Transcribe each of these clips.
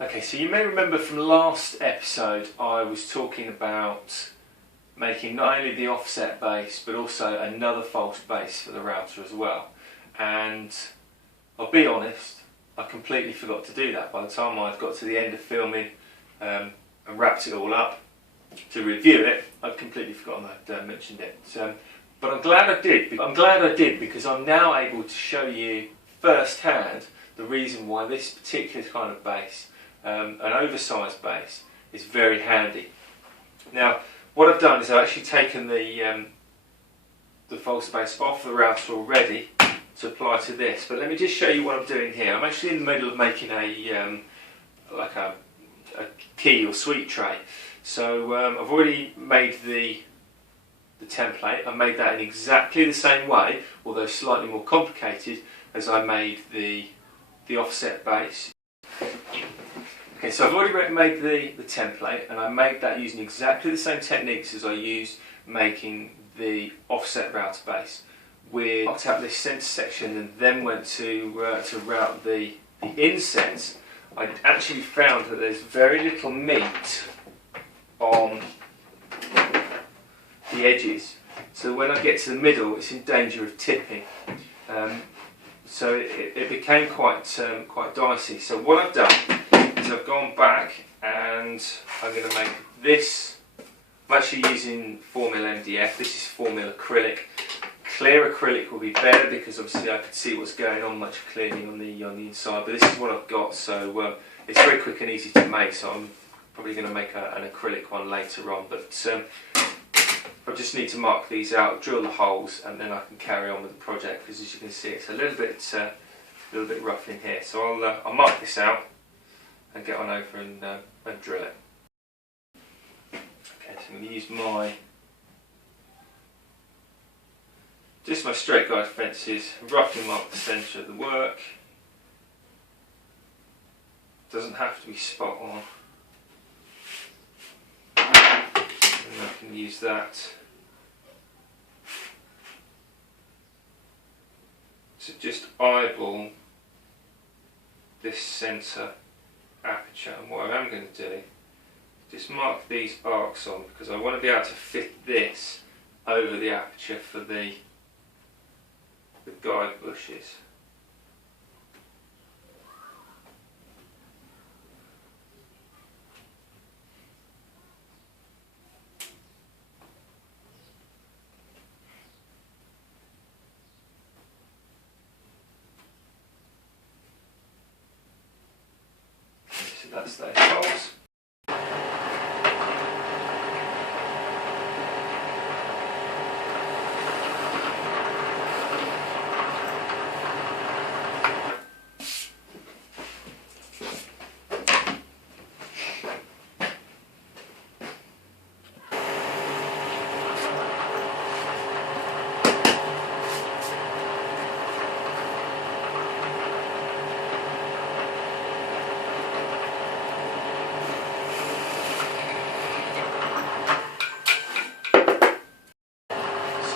Okay, so you may remember from the last episode I was talking about making not only the offset base but also another false base for the router as well. And I'll be honest, I completely forgot to do that. By the time I got to the end of filming and wrapped it all up to review it, I'd completely forgotten I'd mentioned it. But I'm glad I did. I'm glad I did because I'm now able to show you firsthand the reason why this particular kind of base, an oversized base, is very handy. Now, what I've done is I've actually taken the false base off the router already to apply to this. But let me just show you what I'm doing here. I'm actually in the middle of making a key or sweep tray. So I've already made the template. I made that in exactly the same way, although slightly more complicated, as I made the offset base. Okay, so I've already made the template, and I made that using exactly the same techniques as I used making the offset router base. We marked out this centre section and then went to route the insets. I actually found that there's very little meat on the edges, so when I get to the middle it's in danger of tipping. So it became quite dicey. So what I've done is I've gone back and I'm going to make this. I'm actually using 4mm MDF. This is 4mm acrylic. Clear acrylic will be better because obviously I can see what's going on much clearly on the inside. But this is what I've got, so it's very quick and easy to make. So I'm probably going to make an acrylic one later on. But I just need to mark these out, drill the holes, and then I can carry on with the project. Because as you can see, it's a little bit rough in here. So I'll mark this out and get on over and drill it. Okay, so I'm going to use my straight guide fences, roughly mark the centre of the work. Doesn't have to be spot on. And I can use that to just eyeball this centre aperture. And what I am going to do is just mark these arcs on because I want to be able to fit this over the aperture for the guide bushes. So that's those holes.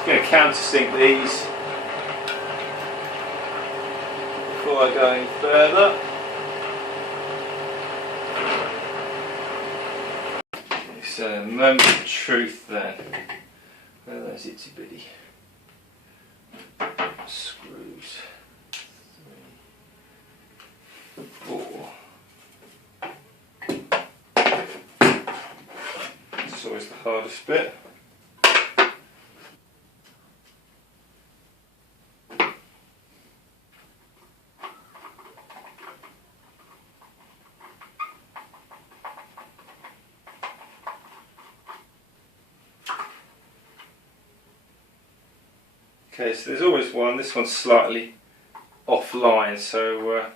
Going to countersink these before I go any further. It's a moment of truth then. Where are those itty bitty screws? 3, 4. It's always the hardest bit. Okay, so there's always one. This one's slightly offline, so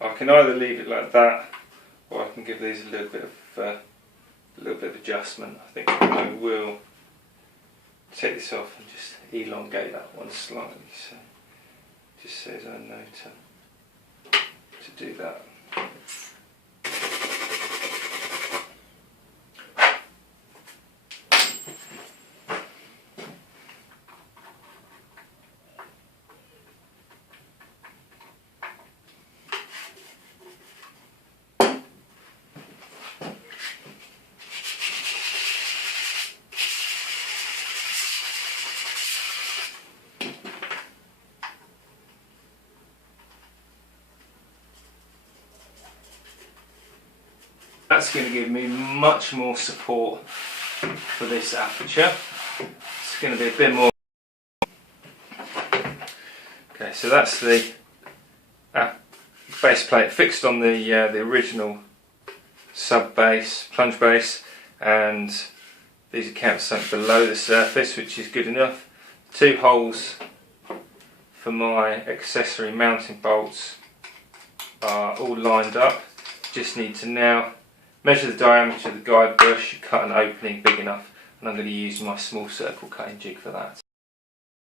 I can either leave it like that, or I can give these a little bit of adjustment. I think I will take this off and just elongate that one slightly, so just says I know to do that. That's going to give me much more support for this aperture. It's going to be a bit more. Okay, so that's the base plate fixed on the original sub base, plunge base, and these are countersunk below the surface, which is good enough. 2 holes for my accessory mounting bolts are all lined up. Just need to now measure the diameter of the guide bush, cut an opening big enough, and I'm going to use my small circle cutting jig for that.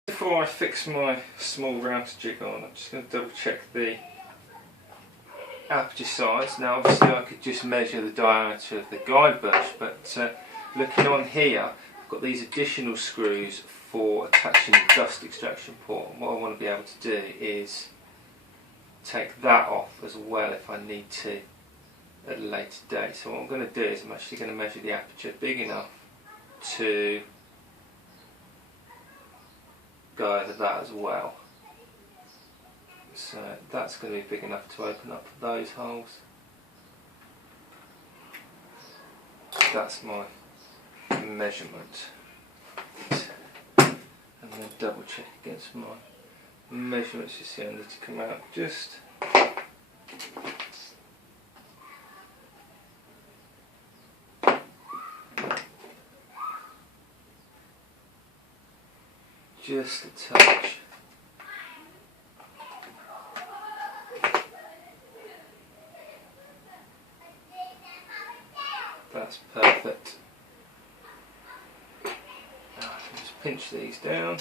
Before I fix my small router jig on, I'm just going to double check the aperture size. Now obviously I could just measure the diameter of the guide bush, but looking on here, I've got these additional screws for attaching the dust extraction port. And what I want to be able to do is take that off as well if I need to at a later date. So what I'm going to do is I'm actually going to measure the aperture big enough to go over that as well. So that's going to be big enough to open up those holes. That's my measurement. And then double check against my measurements. You see I need to come out just a touch. That's perfect. Now I can just pinch these down.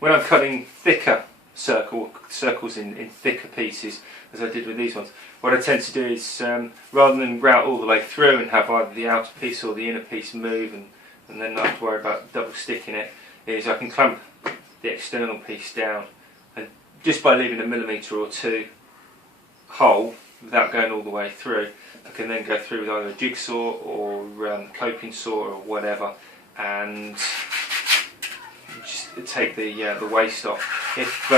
When I'm cutting thicker circles in thicker pieces, as I did with these ones, what I tend to do is, rather than route all the way through and have either the outer piece or the inner piece move and then not have to worry about double sticking it, is I can clamp the external piece down, and just by leaving a millimetre or two hole without going all the way through, I can then go through with either a jigsaw or coping saw or whatever, and just take the waste off. If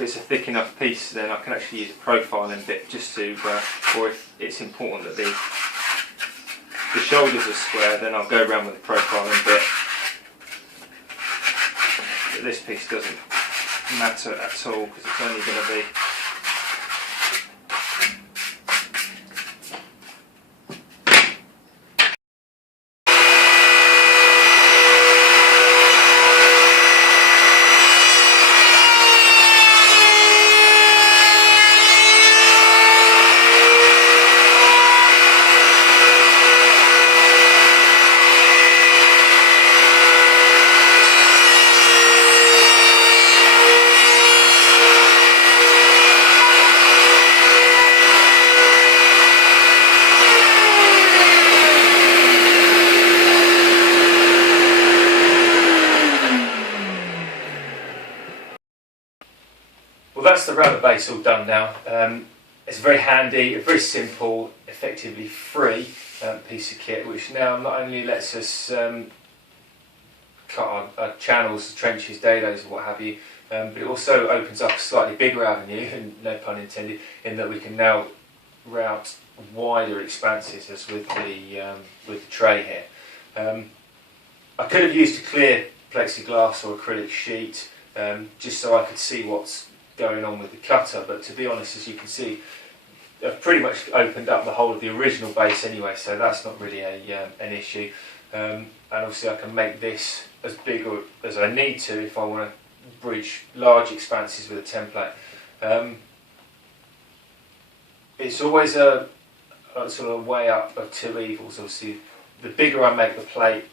it's a thick enough piece, then I can actually use a profiling bit just to, or if it's important that the shoulders are square, then I'll go around with the profiling bit. But this piece doesn't matter at all because it's only going to be that's the router base all done now. It's very handy, a very simple, effectively free piece of kit, which now not only lets us cut our channels, trenches, dados, what have you, but it also opens up a slightly bigger avenue, and no pun intended, in that we can now route wider expanses as with the tray here. I could have used a clear plexiglass or acrylic sheet just so I could see what's going on with the cutter, but to be honest, as you can see, I've pretty much opened up the whole of the original base anyway, so that's not really an issue. And obviously I can make this as big as I need to if I want to bridge large expanses with a template. It's always a sort of way up of two evils. Obviously the bigger I make the plate,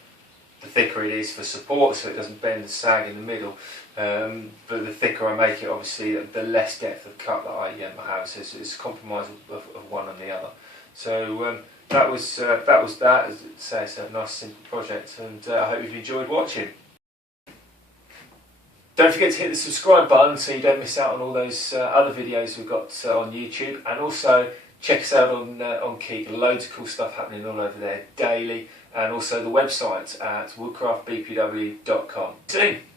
the thicker it is for support, so it doesn't bend and sag in the middle. But the thicker I make it, obviously, the less depth of cut that I have. So it's a compromise of one and the other. So that was that. As I say, it's a nice simple project, and I hope you've enjoyed watching. Don't forget to hit the subscribe button so you don't miss out on all those other videos we've got on YouTube, and also check us out on Keek. Loads of cool stuff happening all over there daily, and also the website at woodcraftbpw.com. See you soon.